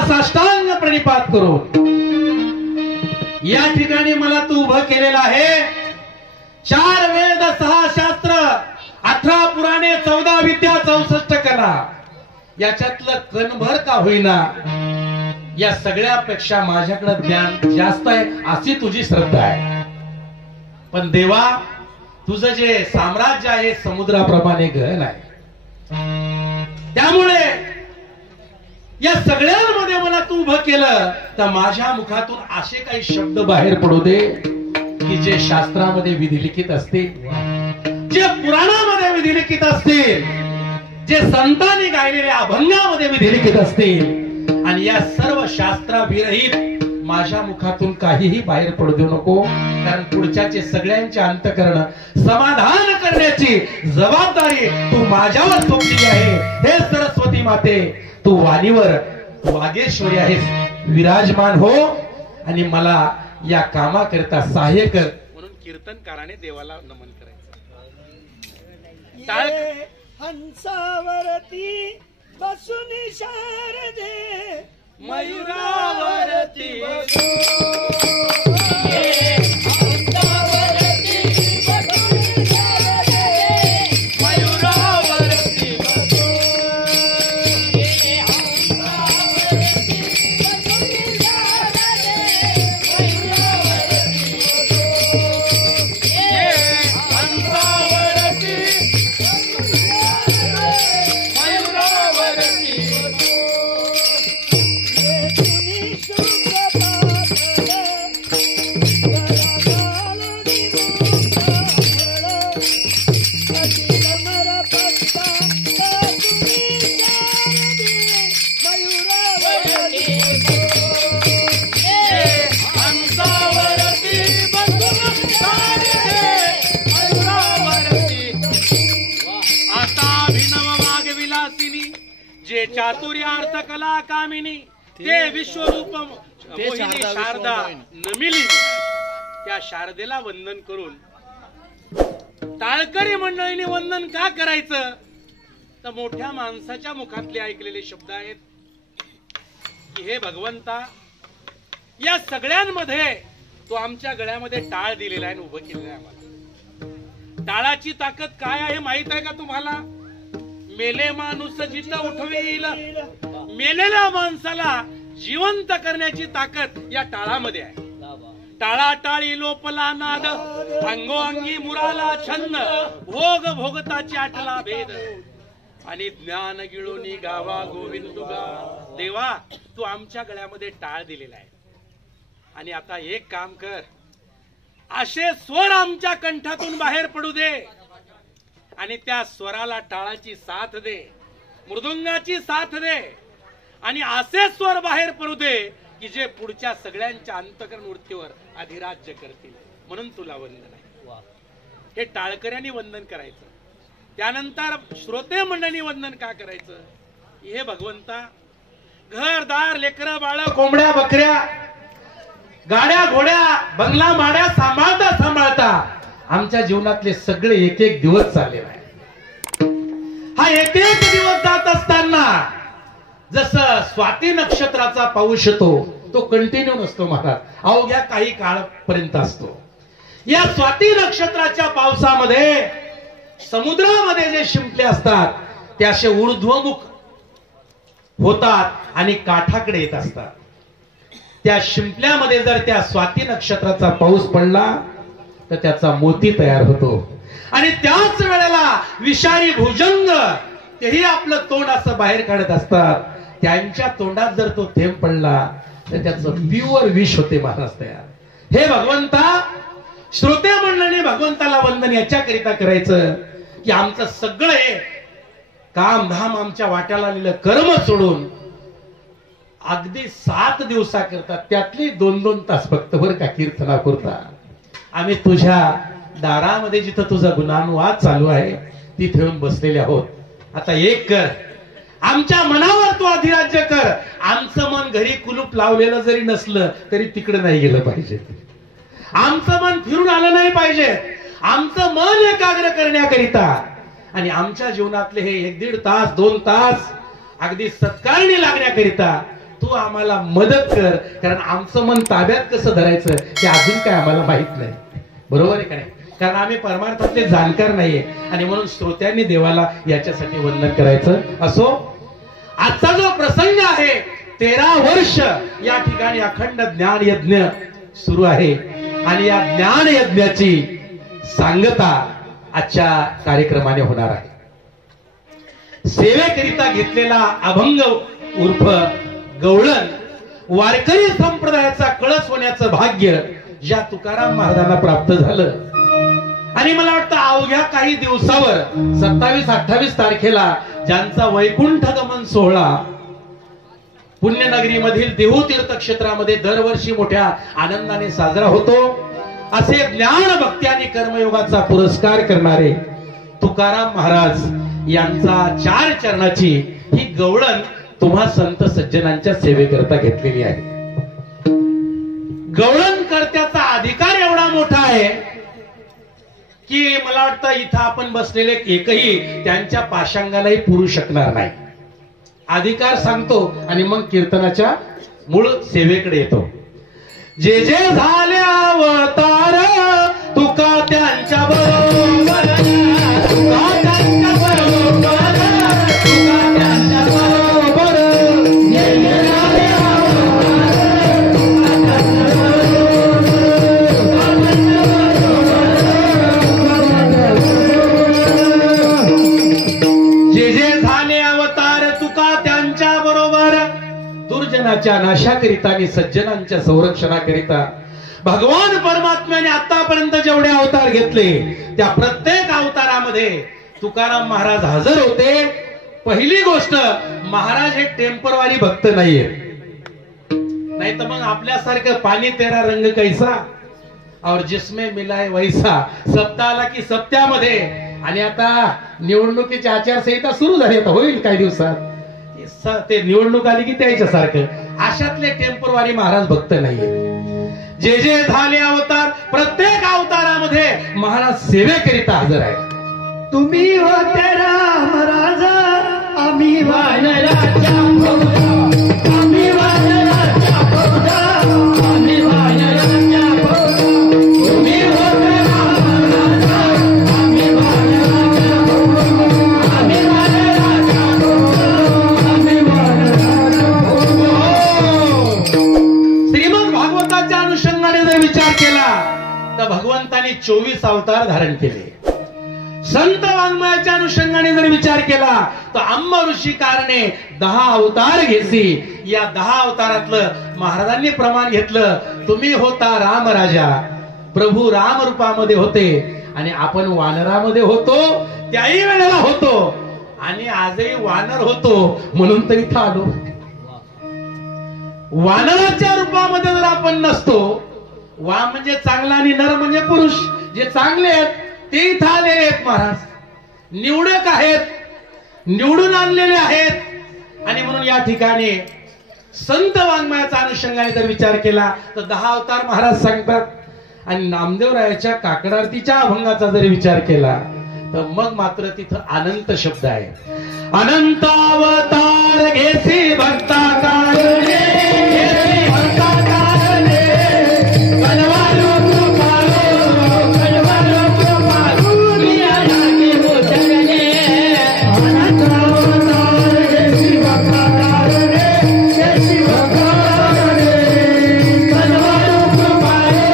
तुला साष्टांग प्रणिपात करून या ठिकाणी मला तू उभं केलेलं आहे. 4 वेद 6 शास्त्र 18 पुराणे 14 विद्या 64 कला याच्यातलं कणभर का होईना या सगळ्यापेक्षा माझ्याकडे ज्ञान जास्त आहे अशी तुझी श्रद्धा आहे. पण देवा तुझं जे साम्राज्य आहे समुद्राप्रमाणे गहन आहे. त्यामुळे या सगळ्यांमध्ये मला तू उभं केलं तर माझ्या मुखातून असे काही शब्द बाहेर पडू दे की जे शास्त्रामध्ये विधिलिखित असतील, जे पुराणामध्ये विधिलिखित असतील, जे संतांनी गायलेल्या अभंगामध्ये विधिलिखित असतील आणि या सर्व शास्त्राविरहित माझ्या मुखातून काहीही बाहेर पडू देऊ नको. कारण पुढच्याचे सगळ्यांचे अंतःकरण समाधान करण्याची जबाबदारी तू माझ्यावर सोपली आहे. हे सरस्वती माते तू वाणीवर वागेश्वरी आहेस, विराजमान हो आणि मला या कामाकरिता सहाय्य कर. म्हणून कीर्तनकाराने देवाला नमन करायचं. हंसावरती बसून शारदे मयूरावरती चातुर्यार्थ कला कामिनी ते विश्वरूपम मोहिनी शारदा नमिली. त्या शारदेला वंदन करून टाळकरी मंडळीने वंदन का करायचं तर मोठ्या माणसाच्या मुखातले ऐकलेले शब्द आहेत की हे भगवंता या सगळ्यांमध्ये तू आमच्या गळ्यामध्ये टाळ दिलेला आहे, उभं केलेलं आहे. आम्हाला टाळाची ताकद काय आहे माहित आहे का तुम्हाला? मेले माणूस जिथं उठवेल, मेलेल्या माणसाला जिवंत करण्याची ताकद या टाळामध्ये आहे. टाळा टाळी लोपला नाद, अंगोअंगी मुराला छंद, भोग भोगताची आटला भेद आणि ज्ञान गिळोनी गावा गोविंदुगा. देवा तू आमच्या गळ्यामध्ये टाळ दिलेला आहे आणि आता एक काम कर, असे स्वर आमच्या कंठातून बाहेर पडू दे आणि त्या स्वराला टाळाची साथ दे, मृदुंगाची साथ दे आणि असे स्वर बाहेर पडू दे की जे पुढच्या सगळ्यांच्या अंतःकरण वृत्तीवर अधिराज्य करतील. म्हणून तुला वंदन आहे. हे टाळकऱ्यांनी वंदन करायचं. त्यानंतर श्रोते मंडळींनी वंदन का करायचं? हे भगवंता घरदार लेकरं बाळ कोंबड्या बकऱ्या गाड्या घोड्या बंगला माड्या सांभाळता सांभाळता आमच्या जीवनातले सगळे एक एक दिवस चाललेला आहे. हा एक एक दिवस जात असताना जसं स्वाती नक्षत्राचा पाऊस येतो तो कंटिन्यू नसतो महाराज, अवघ्या काही काळापर्यंत असतो. या स्वाती नक्षत्राच्या पावसामध्ये समुद्रामध्ये जे शिंपले असतात ते असे ऊर्ध्वमुख होतात आणि काठाकडे येत असतात. त्या शिंपल्यामध्ये जर त्या स्वाती नक्षत्राचा पाऊस पडला तर त्याचा मोती तयार होतो आणि त्याच वेळेला विषारी भुजंग तेही आपलं तोंड असं बाहेर काढत असतात. त्यांच्या तोंडात जर तो थेंब पडला तर त्याचं प्युअर विष होते महाराज तयार. हे भगवंता श्रोते मंडळींनी भगवंताला वंदन याच्याकरिता करायचं की आमचं सगळं काम धाम आमच्या वाट्याला आलेलं कर्म सोडून अगदी 7 दिवसाकरता त्यातली 2-2 तास फक्त बरं का कीर्तना करता आम्ही तुझ्या दारामध्ये जिथं तुझा गुणानुवाद चालू आहे तिथे येऊन बसलेले आहोत. आता एक कर, आमच्या मनावर तू अधिराज्य कर. आमचं मन घरी कुलूप लावलेलं जरी नसलं तरी तिकडे नाही गेलं पाहिजे. आमचं मन फिरून आलं नाही पाहिजे. आमचं मन एकाग्र करण्याकरिता आणि आमच्या जीवनातले हे 1-1.5 तास 2 तास अगदी सत्कारणी लागण्याकरिता तू तू आम्हाला मदत कर, कारण आमचं मन ताब्यात कसं धरायचं हे अजून काय आम्हाला माहित नाही. बरोबर आहे का नाही? कारण आम्ही परमार्थातले जाणकार नाहीये आणि म्हणून श्रोत्यांनी देवाला याच्यासाठी वंदन करायचं. असो, आजचा जो प्रसंग आहे 13 वर्ष या ठिकाणी अखंड ज्ञान यज्ञ सुरू आहे आणि या ज्ञान यज्ञाची सांगता आजच्या कार्यक्रमाने होणार आहे. सेवेकरिता घेतलेला अभंग उर्फ गवळण वारकरी संप्रदायाचा कळस होण्याचं भाग्य ज्या तुकाराम महाराजांना प्राप्त झालं आणि मला वाटतं अवघ्या काही दिवसावर 27-28 तारखेला ज्यांचा वैकुंठ गमन सोहळा पुण्यनगरी मधील देहू तीर्थ क्षेत्रामध्ये दरवर्षी मोठ्या आनंदाने साजरा होतो, असे ज्ञान भक्ती आणि कर्मयोगाचा पुरस्कार करणारे तुकाराम महाराज यांचा 4 चरणाची ही गवळण तुम्हा संत सज्जनांच्या सेवेकरता घेतलेली आहे. गवळण करत्याचा अधिकार एवढा मोठा आहे की मला वाटतं इथं आपण बसलेले एकही त्यांच्या पाशांगालाही पुरू शकणार नाही. अधिकार सांगतो आणि मग कीर्तनाच्या मूळ सेवेकडे येतो. जे जे झाले अवतार तुका त्यांच्या बरोबर, तुका त्यांच्या बरोबर, तुका त्यांच्या बरोबर, जे जे झाले अवतार तुका त्यांच्या बरोबर, जे जे झाले अवतार तुका त्यांच्या बरोबर, दुर्जनाच्या नाशाकरिता आणि सज्जनांच्या संरक्षणाकरिता भगवान परमात्म्याने आतापर्यंत जेवढे अवतार घेतले त्या प्रत्येक अवतारामध्ये तुकाराम महाराज हजर होते. पहिली गोष्ट, महाराज हे टेम्परवारी भक्त नाहीये, नाही तर मग आपल्यासारखं पाणी तेरा रंग कैसा और जिसमें मिलाय वैसा, सप्ताह आला की सप्त्यामध्ये, आणि आता निवडणुकीची आचारसंहिता सुरू झाली, आता होईल काही दिवसात ते निवडणूक आली की त्याच्या सारखं, अशातले टेम्परवारी महाराज भक्त नाहीये. जे जे झाले अवतार प्रत्येक अवतारामध्ये महाराज सेवेकरिता हजर आहे. तुम्ही होते राम राजा, आम्ही वानराच्या फौजा, आम्ही वानराच्या फौजा, आम्ही वानराच्या फौजा. तुम्ही होते राम राजा, आम्ही वानराच्या फौजा, आम्ही वानराच्या फौजा, आम्ही वानराच्या फौजा. श्रीमद भागवताच्या अनुषंगाने जर विचार केला तर भगवंताने 24 अवतार धारण केले. संत वाङ्मयाच्या अनुषंगाने जर विचार केला तर अंब ऋषी कारणे 10 अवतार घेतली. या 10 अवतारातलं महाराजांनी प्रमाण घेतलं. तुम्ही होता राम राजा, प्रभू राम रूपामध्ये होते आणि आपण वानरामध्ये होतो, त्याही वेळेला होतो आणि आजही वानर होतो म्हणून तरी इथं आलो. वानराच्या रूपामध्ये जर आपण नसतो, वा म्हणजे चांगला आणि नर म्हणजे पुरुष, जे चांगले आहेत ते इथं आलेले आहेत. महाराज निवडक आहेत, निवडून आणलेले आहेत आणि म्हणून या ठिकाणी संत वाङ्मयाचा अनुषंगाने जर विचार केला तर 10 अवतार महाराज सांगतात. आणि नामदेवरायाच्या काकडारतीच्या अभंगाचा जर विचार केला तर मग मात्र तिथं अनंत शब्द आहे. अनंत अवतार घेसी भक्ता कारणे, घेसी भक्ता कारणे, कनवालो कृपालो, कनवालो कृपालो, दुनिया लागे उतरले. अनंत अवतार घेसी भक्ता कारणे, घेसी भक्ता कारणे, कनवालो कृपालो,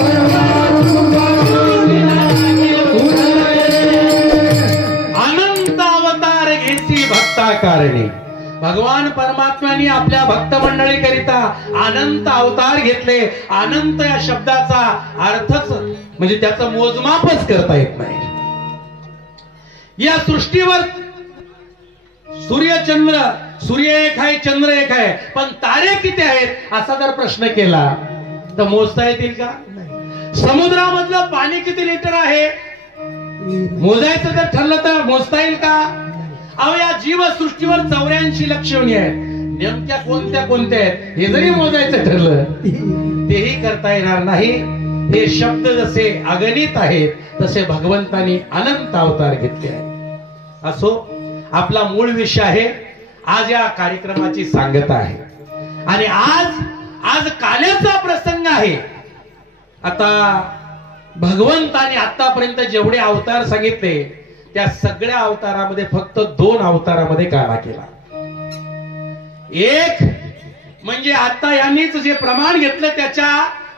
कनवालो कृपालो, दुनिया लागे उतरले. अनंत अवतार घेसी भक्ता कारणे. भगवान परमात्म्याने आपल्या भक्त मंडळी करिता अनंत अवतार घेतले. अनंत या शब्दाचा अर्थच म्हणजे त्याचं मोजमापच करता येत नाही. या सृष्टीवर सूर्य एक आहे, चंद्र एक आहे, पण तारे किती आहेत असा जर प्रश्न केला तर मोजता येतील का? समुद्रामधलं पाणी किती लिटर आहे मोजायचं जर ठरलं तर मोजता येईल का? अहो, या जीवसृष्टीवर 84 लक्ष योनी आहेत, नेमक्या कोणत्या कोणत्या आहेत हे जरी मोजायचं ठरलं तेही करता येणार नाही. हे शब्द जसे अगणित आहेत तसे भगवंतानी अनंत अवतार घेतले आहेत. असो, आपला मूळ विषय आहे आज या कार्यक्रमाची सांगता आहे. आणि आज काल्याचा प्रसंग आहे. आता भगवंताने आतापर्यंत जेवढे अवतार सांगितले त्या सगळ्या अवतारामध्ये फक्त 2 अवतारामध्ये काला केला. एक म्हणजे आता यांनीच जे प्रमाण घेतलं त्याच्या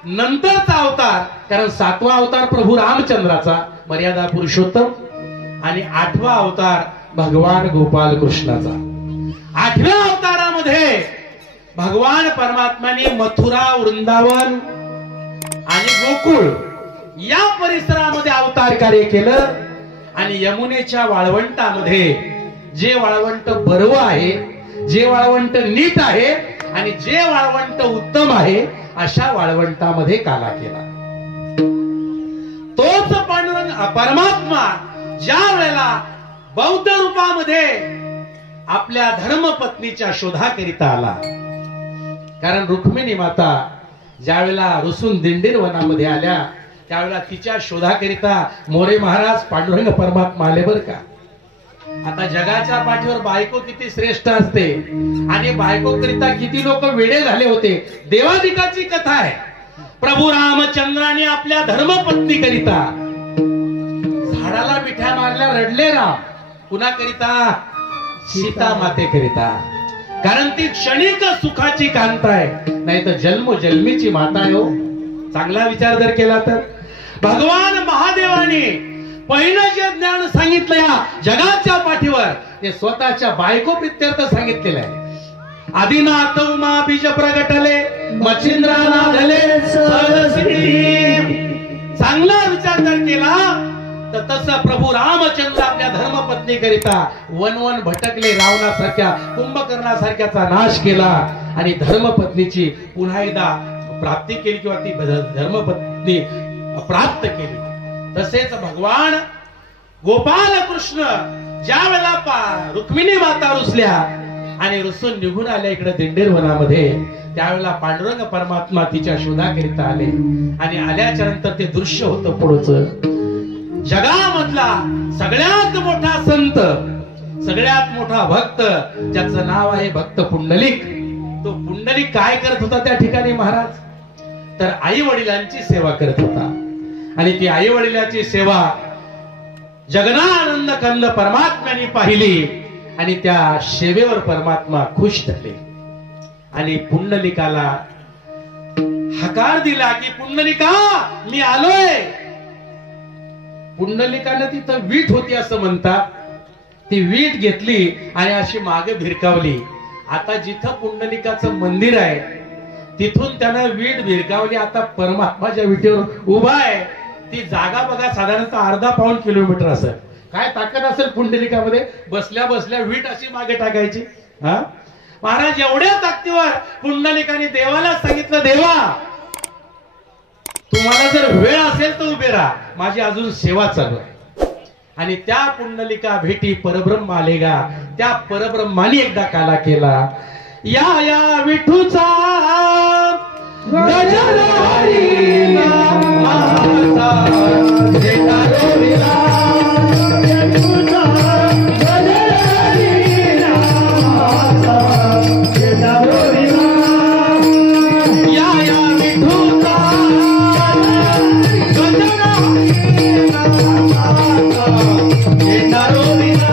नंतरचा अवतार, कारण 7वा अवतार प्रभू रामचंद्राचा मर्यादा पुरुषोत्तम आणि 8वा अवतार भगवान गोपाल कृष्णाचा. 8व्या अवतारामध्ये भगवान परमात्म्याने मथुरा, वृंदावन आणि गोकुळ या परिसरामध्ये अवतार कार्य केलं. आणि यमुनेच्या वाळवंटामध्ये जे वाळवंट बरवं आहे, जे वाळवंट नीट आहे आणि जे वाळवंट उत्तम आहे अशा वाळवंटामध्ये काला केला. तोच परमात्मा ज्या वेळेला बौद्ध रूपामध्ये आपल्या धर्मपत्नीच्या शोधाकरिता आला, कारण रुक्मिणी माता ज्या वेळेला रुसून दिंडीर वनामध्ये आल्या त्यावेळेला तिच्या शोधाकरिता मोरे महाराज पांडुरंग परमात्मा आले बर का. आता जगाच्या पाठीवर बायको किती श्रेष्ठ असते आणि बायकोकरिता किती लोक वेडे झाले होते. देवादिकाची कथा आहे. प्रभू रामचंद्राने आपल्या धर्मपत्नी करिता झाडाला मिठ्या मारल्या रडले राम. कुणाकरिता? सीता मातेकरिता. कारण ती क्षणिक सुखाची कांता आहे, नाही तर जन्मोजन्मीची माता आहे. हो, चांगला विचार जर केला तर भगवान महादेवाने पहिलं जे ज्ञान सांगितलं या जगाच्या पाठीवर ते स्वतःच्या बायको प्रित्यर्थ सांगितलेलं आहे. आदिनाथ उमा बीज प्रगटले मच्छिंद्रा नाधले चांगला विचार जर केला तर तसं प्रभू रामचंद्र आपल्या धर्मपत्नी करिता वन भटकले. रावणासारख्या, कुंभकर्णासारख्याचा नाश केला आणि धर्मपत्नीची पुन्हा एकदा प्राप्ती केली किंवा ती धर्मपत्नी प्राप्त केली. तसेच भगवान गोपाल कृष्ण ज्या वेळेला रुक्मिणी माता रुसल्या आणि रुसून निघून आल्या इकडे दिंडीर वनामध्ये, त्यावेळेला पांडुरंग परमात्मा तिच्या शोधाकरिता आले. आणि आल्याच्या नंतर ते दृश्य होतं पुढचं. जगामधला सगळ्यात मोठा संत, सगळ्यात मोठा भक्त, ज्याचं नाव आहे भक्त पुंडलिक. तो पुंडलिक काय करत होता त्या ठिकाणी महाराज? तर आई वडिलांची सेवा करत होता. आणि ती आई वडिलांची सेवा जगनानंद कंद परमात्म्याने पाहिली आणि त्या सेवेवर परमात्मा खुश झाले आणि पुंडलिकाला हकार दिला की पुंडलिका मी आलोय. पुंडलिकानं तिथं वीट होती असं म्हणतात. ती वीट घेतली आणि अशी मागे भिरकावली. आता जिथं पुंडलिकाचं मंदिर आहे तिथून त्यानं वीट भिरकावली. आता परमात्माच्या विटेवर उभा आहे. ती जागा बघा साधारणतः अर्धा-पाऊण किलोमीटर असेल. काय ताकद असेल पुंडलिकामध्ये? बसल्या बसल्या वीट अशी मागे टाकायची. हा महाराज, एवढ्या ताकदीवर पुंडलिकाने देवाला सांगितलं, देवा तुम्हाला जर वेळ असेल तर उभे राहा, माझी अजून सेवा चालू आहे. आणि त्या पुंडलिका भेटी परब्रह्म आलेगा. त्या परब्रह्माने एकदा काला केला. या या विठूचा गजर हरी नामाचा जेता रोविला. विठूचा गजर हरी नामाचा जेता रोविला. या या विठूचा गजर हरी नामाचा जेता रोविला.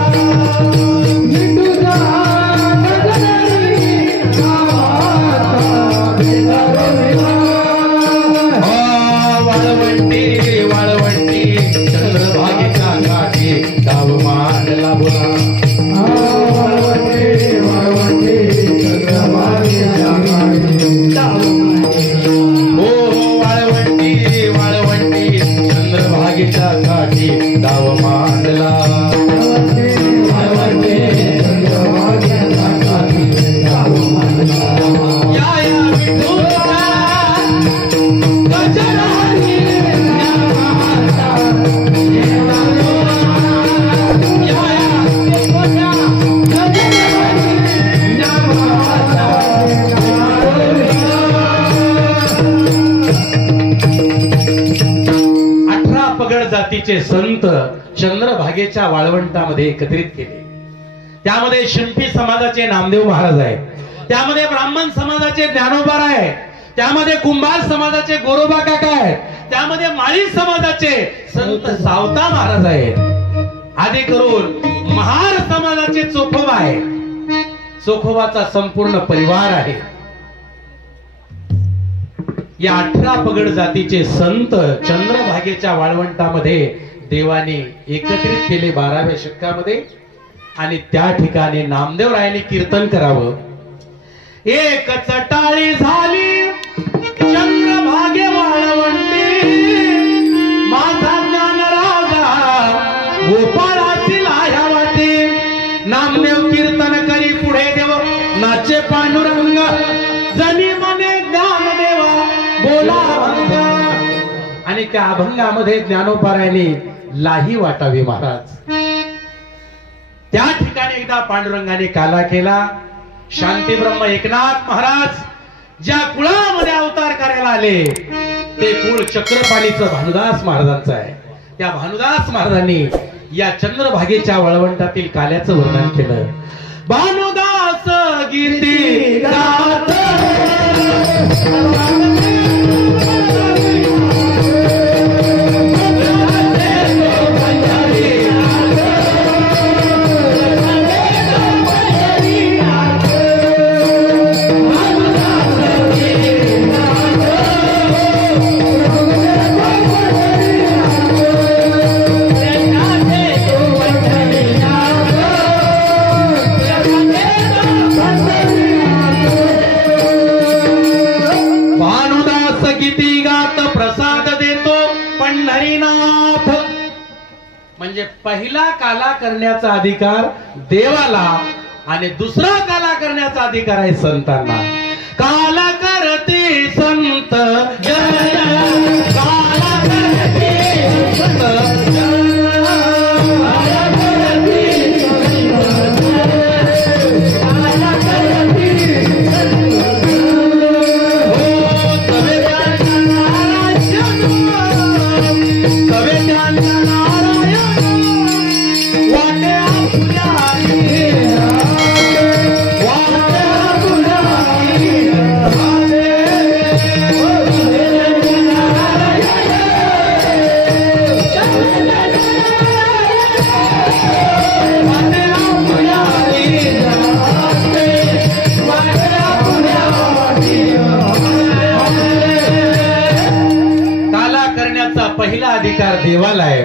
जातीचे संत चंद्रभागेच्या वाळवंटामध्ये एकत्रित केले. त्यामध्ये शिंपी समाजाचे नामदेव महाराज आहेत. त्यामध्ये ब्राह्मण समाजाचे ज्ञानोबा आहे, त्यामध्ये कुंभार समाजाचे गोरोबा काका आहेत, त्यामध्ये माळी समाजाचे संत सावता महाराज आहेत, आदी करून महार समाजाचे चोखोबा आहे, चोखोबाचा संपूर्ण परिवार आहे. या 18 पगड जातीचे संत चंद्रभागेच्या वाळवंटामध्ये देवाने एकत्रित केले 12व्या शतकामध्ये. आणि त्या ठिकाणी नामदेवरायांनी कीर्तन करावं. एक चटाळी झाली चंद्रभागे वाळवंटी, माझा ज्ञान राजा गोपाळाची लाह्या वाटे. नामदेव कीर्तन करी पुढे देव नाचे पांडुरंग, जनी मने ज्ञान देवा बोला अभंग. आणि त्या अभंगामध्ये ज्ञानोबारायांनी लाही वाटावी महाराज. त्या ठिकाणी एकदा पांडुरंगाने काला केला. शांती ब्रह्म एकनाथ महाराज ज्या कुळामध्ये अवतार करायला आले ते कुळ चक्रपाणीचं भानुदास महाराजांचं आहे. त्या भानुदास महाराजांनी या चंद्रभागेच्या वळवंटातील काल्याचं वर्णन केलं. भानुदास गीती गात म्हणजे पहिला काला करण्याचा अधिकार देवाला आणि दुसरा काला करण्याचा अधिकार आहे संतांना. काला करते संत जय, काला करते संत पहिला अधिकार देवाला आहे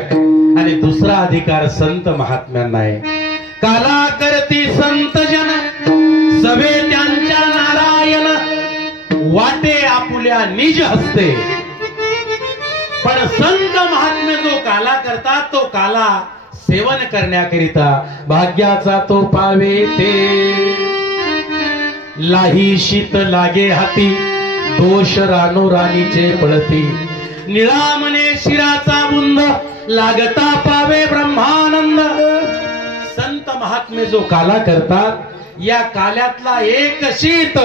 आणि दुसरा अधिकार संत महात्म्यांना आहे. काला करती संत जन सभे त्यांच्या नारायण, वाटे आपुल्या निज हस्ते. पण संत महात्म्य जो काला करतात तो काला सेवन करण्याकरिता भाग्याचा तो पावे ते. लाही शीत लागे हाती दोष रानो राणीचे पळती. निळा मने शिराचा बुंद लागता पावे ब्रह्मानंद. संत महात्मे जो काला करतात या काल्यातला एक शीत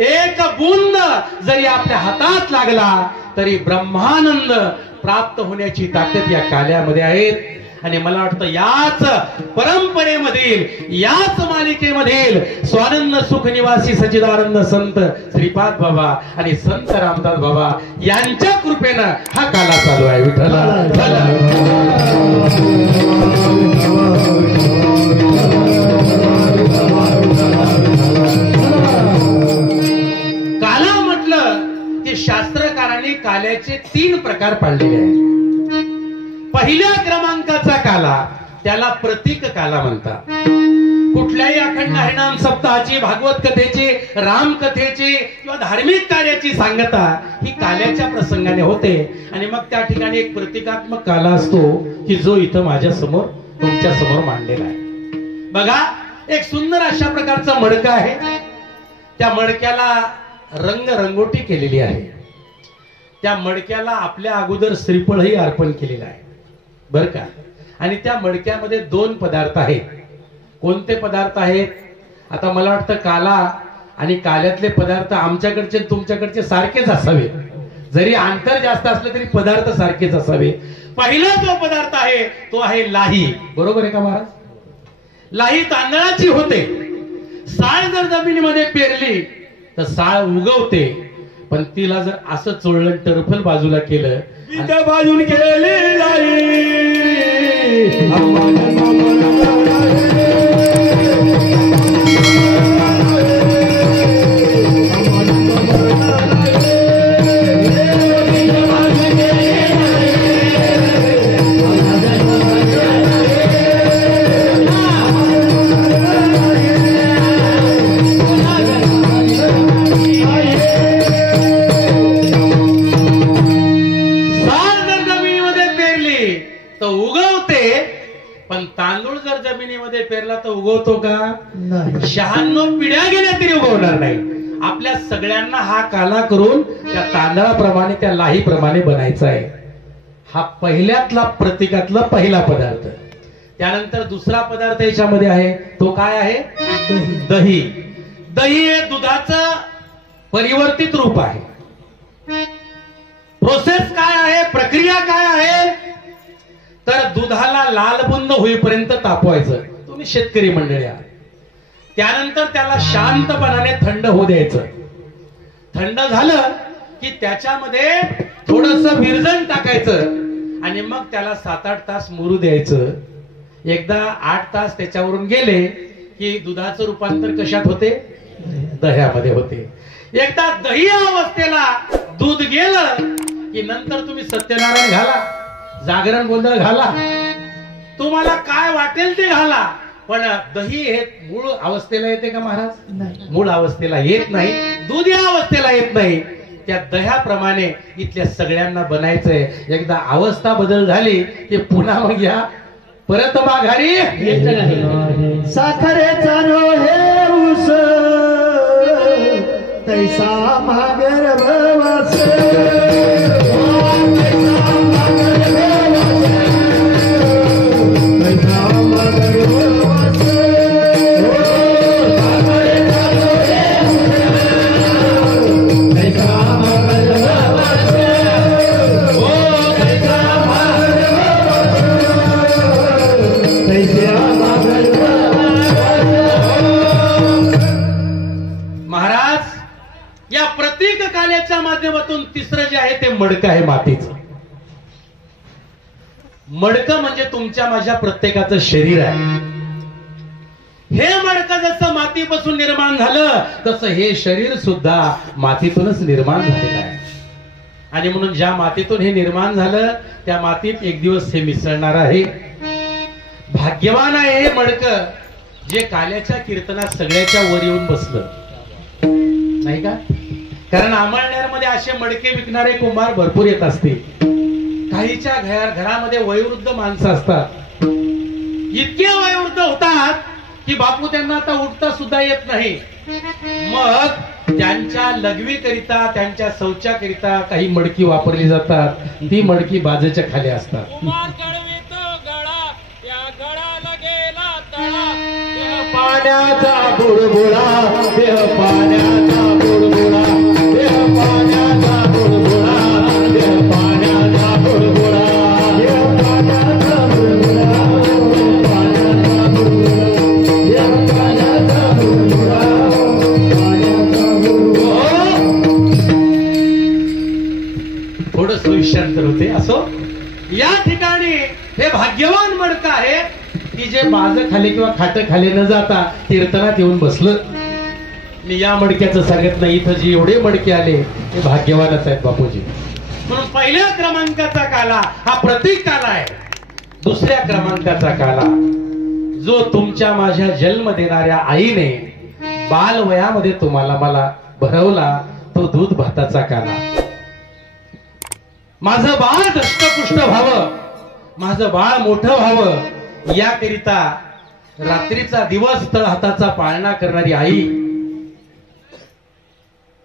एक बुंद जरी आपल्या हातात लागला तरी ब्रह्मानंद प्राप्त होण्याची ताकद या काल्यामध्ये आहे. आणि मला वाटतं याच परंपरेमधील याच मालिकेमधील स्वानंद सुख निवासी सच्चिदानंद संत श्रीपाद बाबा आणि संत रामदास बाबा यांच्या कृपेनं हा काला चालू आहे. विठ्ठला काला म्हटलं की शास्त्रकारांनी काल्याचे 3 प्रकार पाडलेले आहेत. पहिल्या क्रमांकाचा काला त्याला प्रतीक काला म्हणतात. कुठल्याही अखंड हरिनाम सप्ताहाची, भागवत कथेची, रामकथेची किंवा धार्मिक कार्याची सांगता ही काल्याच्या प्रसंगाने होते. आणि मग त्या ठिकाणी एक प्रतिकात्मक काला असतो की जो इथं माझ्या समोर तुमच्या समोर मांडलेला आहे. बघा, एक सुंदर अशा प्रकारचा मडका आहे. त्या मडक्याला रंगरंगोटी केलेली आहे. त्या मडक्याला आपल्या अगोदर श्रीफळही अर्पण केलेलं आहे बर का. आणि त्या मडक्यामध्ये 2 पदार्थ आहेत. कोणते पदार्थ आहेत? आता मला वाटतं काला आणि काल्यातले पदार्थ आमच्याकडचे तुमच्याकडचे सारखेच असावे. जरी अंतर जास्त असलं तरी पदार्थ सारखेच असावे. पहिला जो पदार्थ आहे तो आहे लाही. बरोबर आहे का महाराज? लाही तांदळाची होते. साळ जर जमिनीमध्ये पेरली तर साळ उगवते, पण तिला जर असं चोळलं टरफल बाजूला केलं त्या बाजून केले पेरला तर उगवतो का? 96 पिढ्या गेल्या तरी उगवणार नाही. आपल्या सगळ्यांना हा काला करून त्या तांदळाप्रमाणे त्या लाहीप्रमाणे बनायचा आहे. हा पहिल्यातला प्रतीकातला पहिला पदार्थ. त्यानंतर दुसरा पदार्थ याच्यामध्ये आहे तो काय आहे? दही. दही हे दुधाचं परिवर्तित रूप आहे. प्रोसेस काय आहे, प्रक्रिया काय आहे? तर दुधाला लालबुंद होईपर्यंत तापवायचं. तुम्ही शेतकरी मंडळी आहात. त्यानंतर त्याला शांतपणाने थंड होऊ द्यायचं. थंड झालं की त्याच्यामध्ये थोडंसं विरजण टाकायचं आणि मग त्याला 7-8 तास मुरू द्यायचं. एकदा 8 तास त्याच्यावरून गेले की दुधाचं रूपांतर कशात होते? दह्यामध्ये होते. एकदा दही अवस्थेला दूध गेलं की नंतर तुम्ही सत्यनारायण घाला, जागरण गोंधळ घाला, तुम्हाला काय वाटेल ते घाला, पण दही हे मूळ अवस्थेला येते का महाराज? मूळ अवस्थेला येत नाही. दूध या अवस्थेला येत नाही. त्या दह्याप्रमाणे इथल्या सगळ्यांना बनायचंय. एकदा अवस्था बदल झाली की पुन्हा मग या परत माघारी साखरेचा नो हे ऊस तैसा मागर भवास. माध्यमातून तिसरं जे आहे ते मडकं आहे मातीचं. मडकं म्हणजे तुमच्या माझ्या प्रत्येकाचं शरीर आहे. हे मडकं जसं मातीपासून निर्माण झालं तसं हे शरीर सुद्धा मातीतूनच निर्माण झालेलं आहे. आणि म्हणून ज्या मातीतून हे निर्माण झालं त्या मातीत एक दिवस हे मिसळणार आहे. भाग्यवान आहे हे मडकं जे काल्याच्या कीर्तनात सगळ्याच्या वर येऊन बसलं नाही का? कारण अमळनेरमध्ये असे मडके विकणारे कुंभार भरपूर येत असतील. काहीच्या घरामध्ये वयोवृद्ध माणसं असतात. इतके वयोवृद्ध होतात की बापू त्यांना आता उठता सुद्धा येत नाही. मग त्यांच्या लघवीकरिता त्यांच्या शौचाकरिता काही मडकी वापरली जातात. ती मडकी बाजूच्या खाली असतात. पाण्याचा बुडबुडा देह पाण्याचा बुडबुडा देह पाण्याचा बुडबुडा देह पाण्याचा बुडबुडा देह पाण्याचा बुडबुडा पाण्याचा बुडबुडा देह पाण्याचा बुडबुडा पाण्याचा बुडबुडा. थोडं सुविशांतर होते. असो या ठिकाणी हे भाग्यवान मडकं आहे की जे बाज खाली किंवा खाट खाली न जाता कीर्तनात येऊन बसलं. मी या मडक्याचं सांगत नाही, इथं जे एवढे मडके आले ते भाग्यवानच आहेत बापूजी. म्हणून पहिल्या क्रमांकाचा काला हा प्रतीक काला आहे. दुसऱ्या क्रमांकाचा काला जो तुमच्या माझ्या जन्म देणाऱ्या आईने बालवयामध्ये तुम्हाला मला भरवला तो दूध भाताचा काला. माझं बाळ दष्टपुष्ट व्हावं, माझं बाळ मोठं व्हावं याकरिता रात्रीचा दिवस तळ हाताचा पाळणा करणारी आई.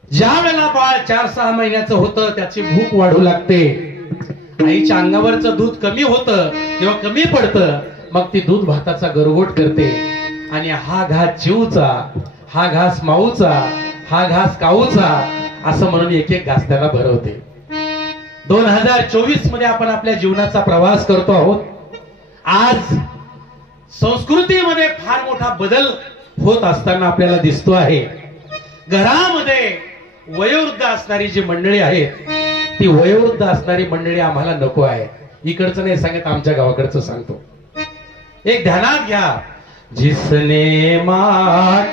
ज्या वेळेला बाळ 4-6 महिन्याचं होतं त्याची भूक वाढू लागते. आईच्या अंगावरचं दूध कमी होतं किंवा कमी पडतं. मग ती दूध भाताचा गरगोट करते आणि हा घास जीवचा, हा घास माऊचा, हा घास काऊचा असं म्हणून एक एक घास त्याला भरवते. 2024 मध्ये आपण आपल्या जीवनाचा प्रवास करतो आहोत. आज संस्कृतीमध्ये फार मोठा बदल होत असताना आपल्याला दिसतो आहे. घरामध्ये वयोवृद्ध असणारी जी मंडळी आहेत ती वयोवृद्ध असणारी मंडळी आम्हाला नको आहे. इकडचं नाही सांगत, आमच्या गावाकडचं सांगतो. एक ध्यानात घ्या. जिसने माँ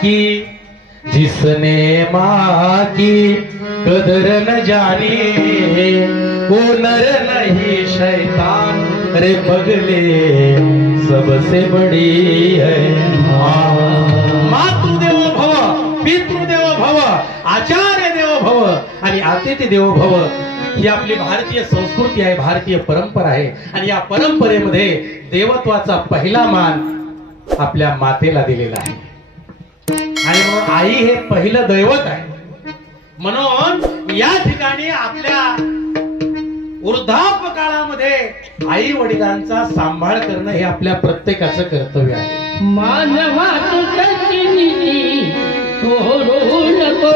की कदर न जानी, वो नर नहीं शैतान रे बगले सबसे बड़ी है माँ. मातृदेवो भव, पितृदेवो भव, आचार्य देवो भव आणि अतिथी देवो भव ही आपली भारतीय संस्कृती आहे, भारतीय परंपरा आहे. आणि या परंपरेमध्ये देवत्वाचा पहिला मान आपल्या मातेला दिलेला आहे. आणि म्हणून आई हे पहिलं दैवत आहे. म्हणून या ठिकाणी आपल्या वृद्धाप काळामध्ये आई वडिलांचा सांभाळ करणं हे आपल्या प्रत्येकाचं कर्तव्य आहे. मानवा तुझी सोडू नको.